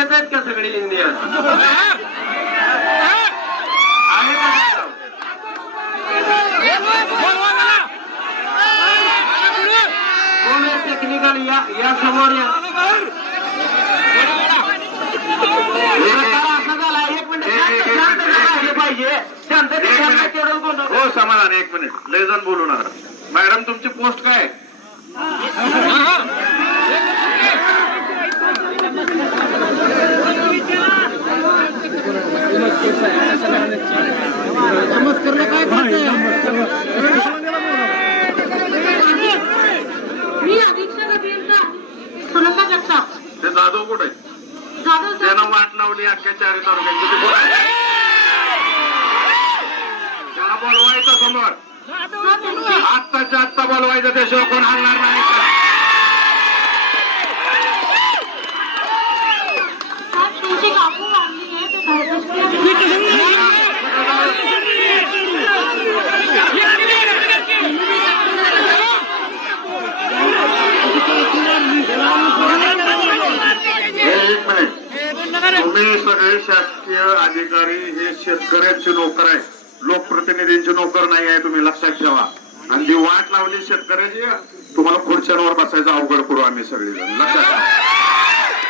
डोक्यात आहेत का सगळी इंडियन? कोण आहे टेक्निकल या या समोर या. हो समाधान. एक मिनिट. लय जण बोलू नका. मॅडम तुमची पोस्ट काय जाधव कुठे? त्यानं वाट लावली अख्ख्या चारी? त्याला बोलवायचं समोर. आत्ताच्या आत्ता बोलवायचं त्याशिवाय कोण हलणार नाही का? सर त्यांची कापू वाढली आहे ते धाडसी हे एक मिनिट हे सगळे शासकीय अधिकारी हे शेतकऱ्यांचे नोकर आहे लोकप्रतिनिधींचे नोकर नाही आहे तुम्ही लक्षात ठेवा. आणि जी वाट लावली शेतकऱ्याची तुम्हाला खुर्च्यांवर बसायचं अवघड करू आम्ही सगळेजण. लक्षात ठेवा.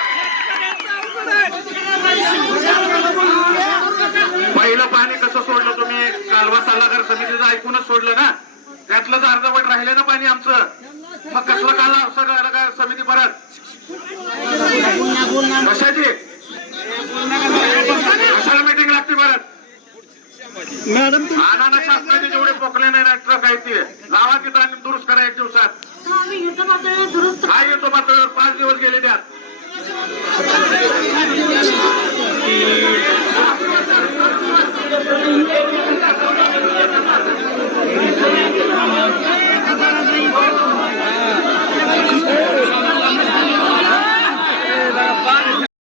पहिलं पाणी कसं सोडलं तुम्ही? कालवा सल्लागार समितीचं ऐकूनच सोडलं ना त्यातलंच अर्धवट राहिले ना पाणी आमचं? मग कसलं काला सगळं मॅडम आनाना शासनाचे जेवढे पोकले नाही ना ट्रक आहेत ते लावा तिथं आणि दुरुस्त करा एक दिवसात आम्ही काय येतो मात्र पाच दिवस गेले त्यात